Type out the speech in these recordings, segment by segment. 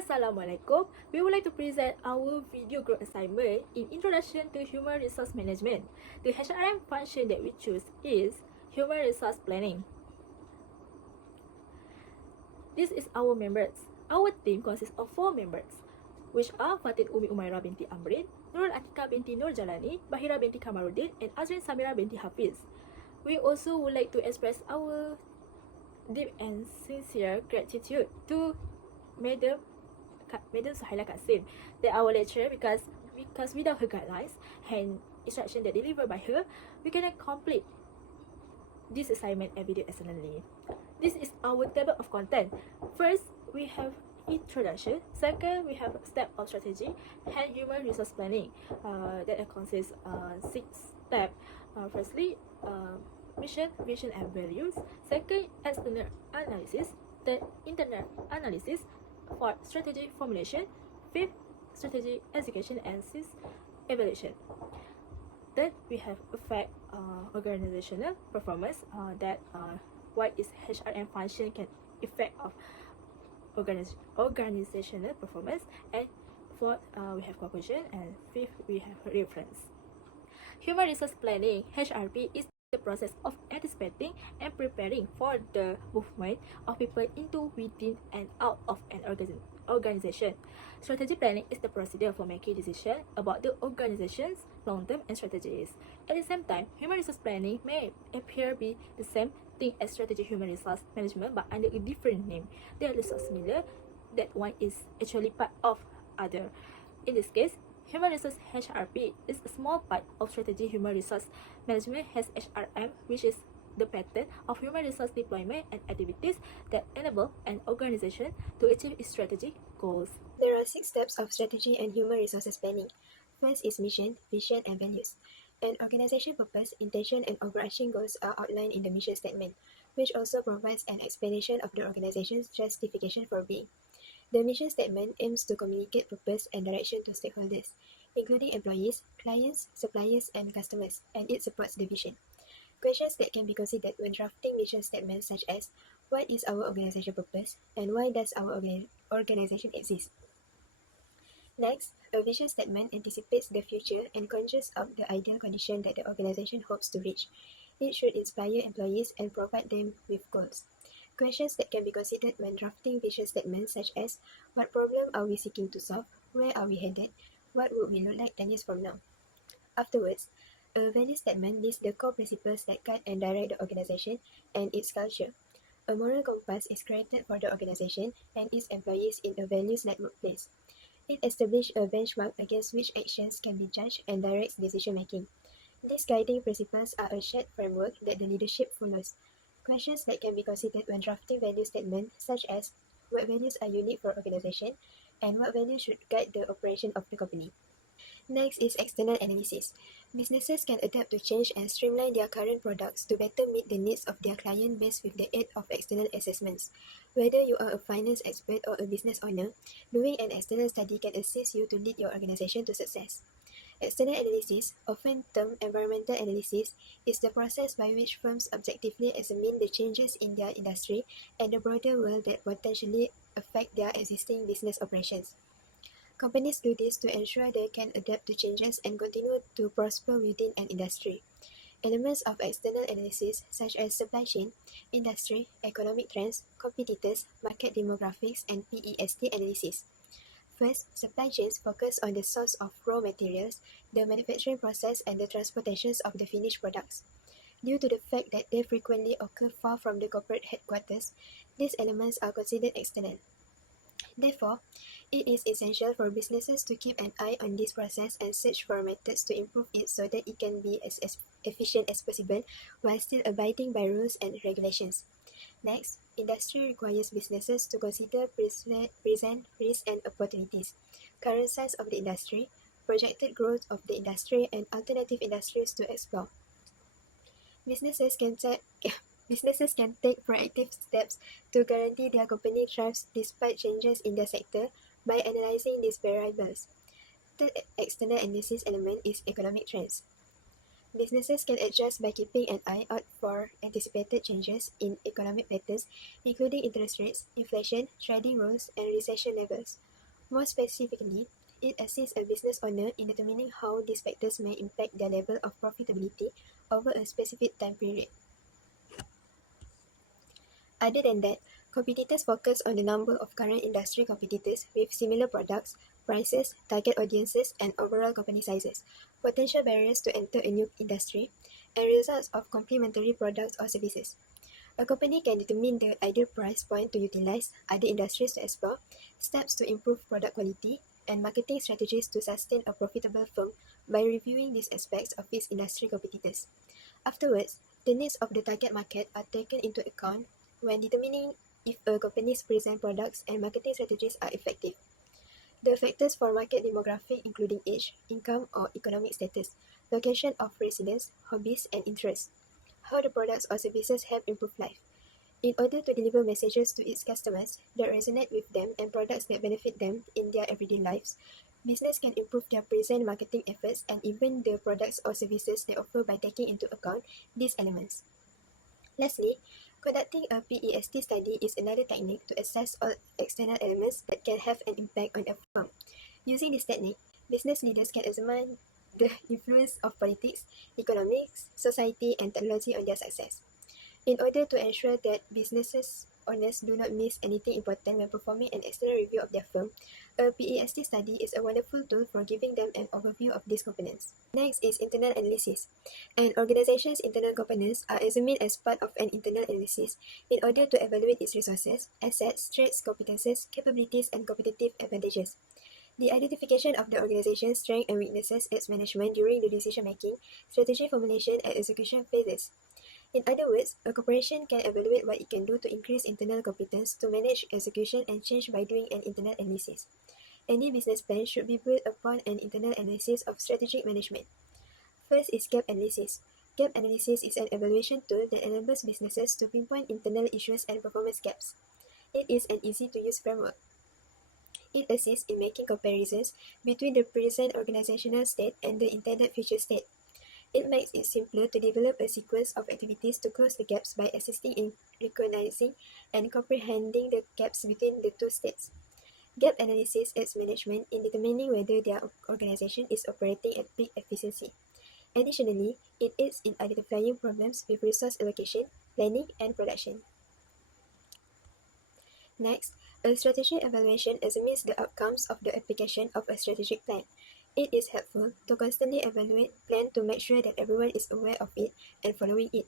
Assalamualaikum. We would like to present our video group assignment in Introduction to Human Resource Management. The HRM function that we choose is Human Resource Planning. This is our members. Our team consists of 4 members, which are Fatin Umi Umairah binti Amrin, Nurul Atika binti Nur Jalani, Bahira binti Kamaruddin, and Azrin Samira binti Hafiz. We also would like to express our deep and sincere gratitude to Madam Suhaila Kasim, that our lecturer, because without her guidelines and instruction that delivered by her, we cannot complete this assignment and video excellently. This is our table of content. First, we have introduction. Second, we have step of strategy and human resource planning. That consists 6 steps. Firstly, mission, vision, and values. Second, external analysis. Third, internal analysis. Fourth, strategy formulation. Fifth, strategy execution, and sixth, evaluation. Third, we have effect organizational performance. What is HRM function can effect of organizational performance. And fourth, we have conclusion, and fifth, we have reference. Human resource planning (HRP) is the process of anticipating and preparing for the movement of people into, within, and out of an organization. Strategy planning is the procedure for making decisions about the organization's long-term and strategies. At the same time, human resource planning may appear be the same thing as strategic human resource management, but under a different name. They are so similar that one is actually part of other. In this case, human resource HRP is a small part of strategy human resource management has HRM, which is the pattern of human resource deployment and activities that enable an organization to achieve its strategic goals. There are 6 steps of strategy and human resources planning. First is mission, vision, and values. An organization purpose, intention, and overarching goals are outlined in the mission statement, which also provides an explanation of the organization's justification for being. The mission statement aims to communicate purpose and direction to stakeholders, including employees, clients, suppliers, and customers, and it supports the vision. Questions that can be considered when drafting mission statements such as, what is our organization purpose, and why does our organization exist? Next, a vision statement anticipates the future and conjures up the ideal condition that the organization hopes to reach. It should inspire employees and provide them with goals. Questions that can be considered when drafting vision statements such as, what problem are we seeking to solve, where are we headed, what would we look like 10 years from now? Afterwards, a value statement lists the core principles that guide and direct the organization and its culture. A moral compass is created for the organization and its employees in a values-led workplace. It establishes a benchmark against which actions can be judged and directs decision-making. These guiding principles are a shared framework that the leadership follows. Questions that can be considered when drafting value statements such as, what values are unique for organization, and what values should guide the operation of the company. Next is external analysis. Businesses can adapt to change and streamline their current products to better meet the needs of their client base with the aid of external assessments. Whether you are a finance expert or a business owner, doing an external study can assist you to lead your organization to success. External analysis, often termed environmental analysis, is the process by which firms objectively examine the changes in their industry and the broader world that potentially affect their existing business operations. Companies do this to ensure they can adapt to changes and continue to prosper within an industry. Elements of external analysis such as supply chain, industry, economic trends, competitors, market demographics, and PEST analysis. First, supply chains focus on the source of raw materials, the manufacturing process, and the transportations of the finished products. Due to the fact that they frequently occur far from the corporate headquarters, these elements are considered external. Therefore, it is essential for businesses to keep an eye on this process and search for methods to improve it so that it can be as efficient as possible while still abiding by rules and regulations. Next, industry requires businesses to consider present risks and opportunities, current size of the industry, projected growth of the industry, and alternative industries to explore. Businesses can take proactive steps to guarantee their company thrives despite changes in their sector by analyzing these variables. Third external analysis element is economic trends. Businesses can adjust by keeping an eye out for anticipated changes in economic patterns, including interest rates, inflation, trading rules, and recession levels. More specifically, it assists a business owner in determining how these factors may impact their level of profitability over a specific time period. Other than that, competitors focus on the number of current industry competitors with similar products, prices, target audiences, and overall company sizes, potential barriers to enter a new industry, and results of complementary products or services. A company can determine the ideal price point to utilize, other industries to explore, steps to improve product quality, and marketing strategies to sustain a profitable firm by reviewing these aspects of its industry competitors. Afterwards, the needs of the target market are taken into account when determining if a company's present products and marketing strategies are effective. The factors for market demographic including age, income or economic status, location of residence, hobbies and interests, how the products or services have improved life. In order to deliver messages to its customers that resonate with them and products that benefit them in their everyday lives, business can improve their present marketing efforts and even the products or services they offer by taking into account these elements. Lastly, conducting a PEST study is another technique to assess all external elements that can have an impact on a firm. Using this technique, business leaders can examine the influence of politics, economics, society, and technology on their success. In order to ensure that businesses owners do not miss anything important when performing an external review of their firm, a PEST study is a wonderful tool for giving them an overview of these components. Next is internal analysis. An organization's internal components are examined as part of an internal analysis in order to evaluate its resources, assets, strengths, competences, capabilities, and competitive advantages. The identification of the organization's strengths and weaknesses aids management during the decision-making, strategy formulation, and execution phases. In other words, a corporation can evaluate what it can do to increase internal competence to manage execution and change by doing an internal analysis. Any business plan should be built upon an internal analysis of strategic management. First is gap analysis. Gap analysis is an evaluation tool that enables businesses to pinpoint internal issues and performance gaps. It is an easy-to-use framework. It assists in making comparisons between the present organizational state and the intended future state. It makes it simpler to develop a sequence of activities to close the gaps by assisting in recognizing and comprehending the gaps between the two states. Gap analysis aids management in determining whether their organization is operating at peak efficiency. Additionally, it aids in identifying problems with resource allocation, planning, and production. Next, a strategy evaluation examines the outcomes of the application of a strategic plan. It is helpful to constantly evaluate plan to make sure that everyone is aware of it and following it.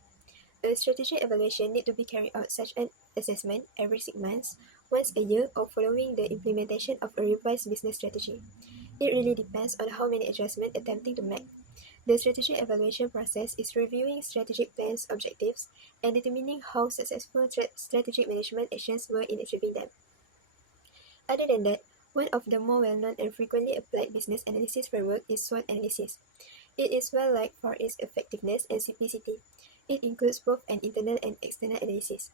A strategy evaluation needs to be carried out such an assessment every 6 months, once a year, or following the implementation of a revised business strategy. It really depends on how many adjustments attempting to make. The strategy evaluation process is reviewing strategic plans' objectives and determining how successful strategic management actions were in achieving them. Other than that, one of the more well-known and frequently applied business analysis framework is SWOT analysis. It is well liked for its effectiveness and simplicity. It includes both an internal and external analysis.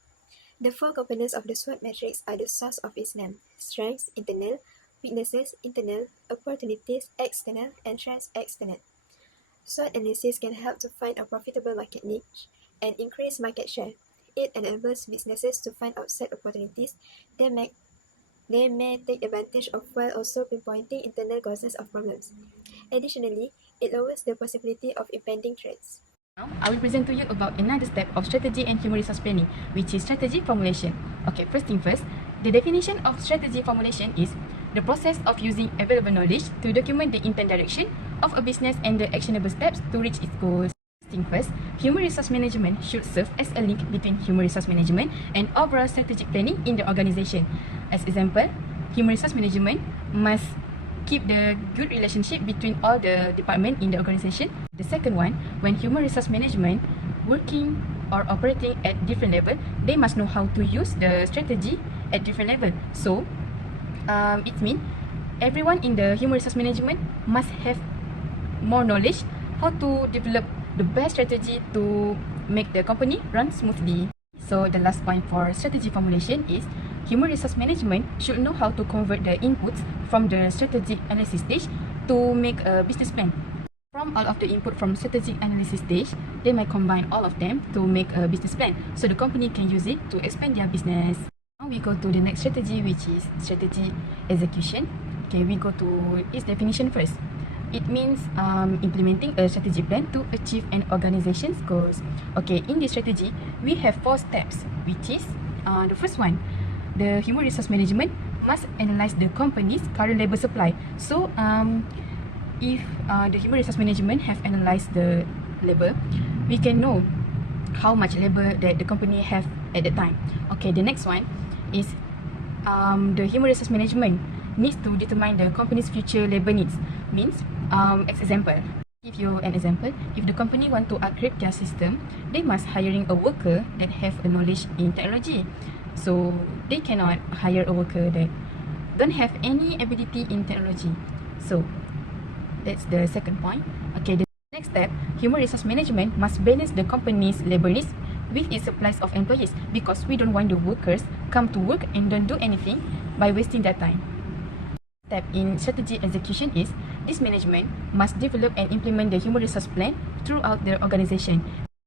The 4 components of the SWOT matrix are the source of its name: strengths, internal; weaknesses, internal; opportunities, external; and threats, external. SWOT analysis can help to find a profitable market niche and increase market share. It enables businesses to find outside opportunities they may take advantage of while also pinpointing internal causes of problems. Additionally, it lowers the possibility of impending threats. Now, I will present to you about another step of strategy and human resource planning, which is strategy formulation. Okay, first thing first, the definition of strategy formulation is the process of using available knowledge to document the intent direction of a business and the actionable steps to reach its goals. First thing first, human resource management should serve as a link between human resource management and overall strategic planning in the organization. As example, human resource management must keep the good relationship between all the departments in the organization. The second one, when human resource management working or operating at different level, they must know how to use the strategy at different level. So, it means everyone in the human resource management must have more knowledge how to develop the best strategy to make the company run smoothly. So the last point for strategy formulation is human resource management should know how to convert the inputs from the strategic analysis stage to make a business plan. From all of the input from strategic analysis stage, they might combine all of them to make a business plan so the company can use it to expand their business. Now we go to the next strategy, which is strategy execution. Okay, we go to its definition first. It means implementing a strategy plan to achieve an organization's goals. Okay, in this strategy, we have 4 steps, which is the first one, the human resource management must analyze the company's current labor supply. So, if the human resource management have analyzed the labor, we can know how much labor that the company have at that time. Okay, the next one is the human resource management needs to determine the company's future labor needs. Means, as example, give you an example, if the company want to upgrade their system, they must hiring a worker that have a knowledge in technology. So they cannot hire a worker that don't have any ability in technology. So that's the second point. Okay, the next step, human resource management must balance the company's labor needs with its supplies of employees, because we don't want the workers come to work and don't do anything by wasting their time. Step in strategy execution is this management must develop and implement the human resource plan throughout the organization.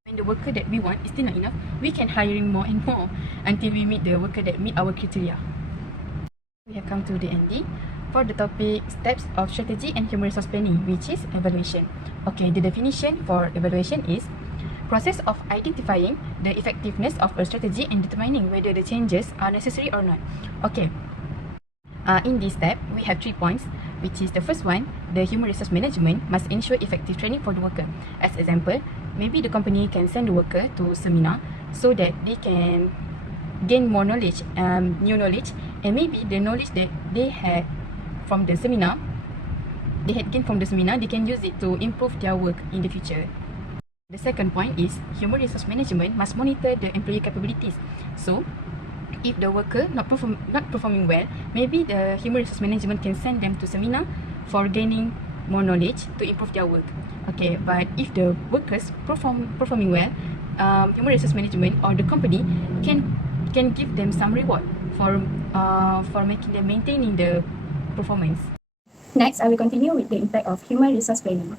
When the worker that we want is still not enough, we can hiring more and more until we meet the worker that meet our criteria. We have come to the ending for the topic steps of strategy and human resource planning, which is evaluation. Okay, the definition for evaluation is process of identifying the effectiveness of a strategy and determining whether the changes are necessary or not. Okay. In this step, we have 3 points, which is the first one, the human resource management must ensure effective training for the worker. As example, maybe the company can send the worker to seminar so that they can gain more knowledge, new knowledge, and maybe the knowledge that they had from the seminar, they can use it to improve their work in the future. The second point is human resource management must monitor the employee capabilities. So, if the worker not performing well, maybe the human resource management can send them to seminar for gaining more knowledge to improve their work. Okay, but if the workers performing well, human resource management or the company can give them some reward for making them maintaining the performance. Next, I will continue with the impact of human resource planning.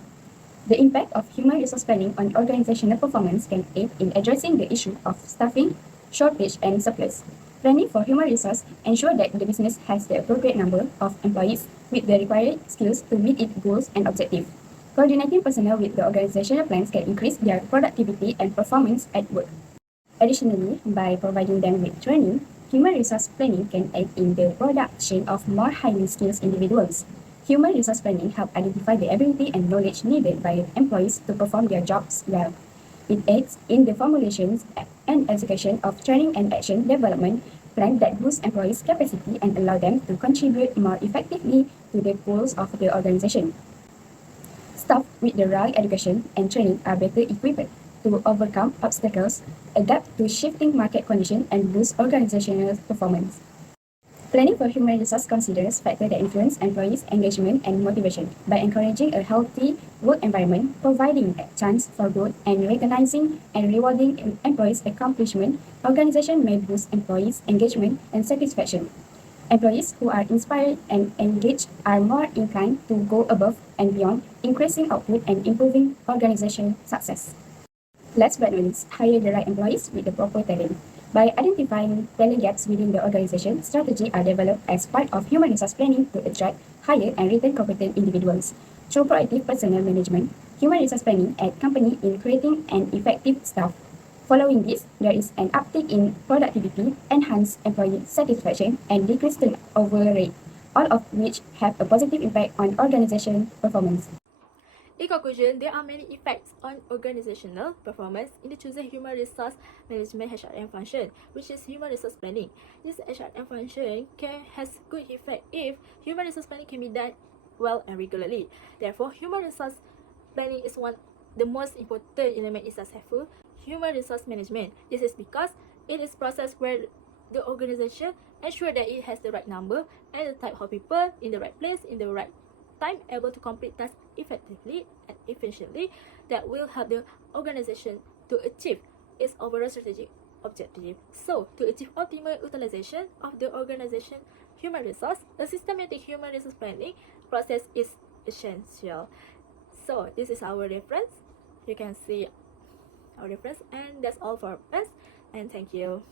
The impact of human resource planning on organizational performance can aid in addressing the issue of staffing, shortage, and surplus. Planning for human resource ensure that the business has the appropriate number of employees with the required skills to meet its goals and objectives. Coordinating personnel with the organizational plans can increase their productivity and performance at work. Additionally, by providing them with training, human resource planning can aid in the production of more highly skilled individuals. Human resource planning helps identify the ability and knowledge needed by employees to perform their jobs well. It aids in the formulations and execution of training and action development plans that boost employees' capacity and allow them to contribute more effectively to the goals of the organization. Staff with the right education and training are better equipped to overcome obstacles, adapt to shifting market conditions, and boost organizational performance. Planning for human resource considers factors that influence employees' engagement and motivation. By encouraging a healthy work environment, providing a chance for growth, and recognizing and rewarding employees' accomplishment, organization may boost employees' engagement and satisfaction. Employees who are inspired and engaged are more inclined to go above and beyond, increasing output and improving organizational success. Last but not least, hire the right employees with the proper talent. By identifying talent gaps within the organization, strategies are developed as part of human resource planning to attract, hire, and retain competent individuals. Through proactive personnel management, human resource planning aids company in creating an effective staff. Following this, there is an uptick in productivity, enhanced employee satisfaction, and decreased turnover rate, all of which have a positive impact on organization performance. In conclusion, there are many effects on organizational performance in the choosing human resource management HRM function, which is human resource planning. This HRM function has good effect if human resource planning can be done well and regularly. Therefore, human resource planning is the most important element in successful human resource management. This is because it is a process where the organization ensure that it has the right number and the type of people in the right place in the right time, able to complete tasks effectively and efficiently that will help the organization to achieve its overall strategic objective. So, to achieve optimal utilization of the organization human resource, a systematic human resource planning process is essential. So, this is our reference. You can see our reference, and that's all for us, and thank you.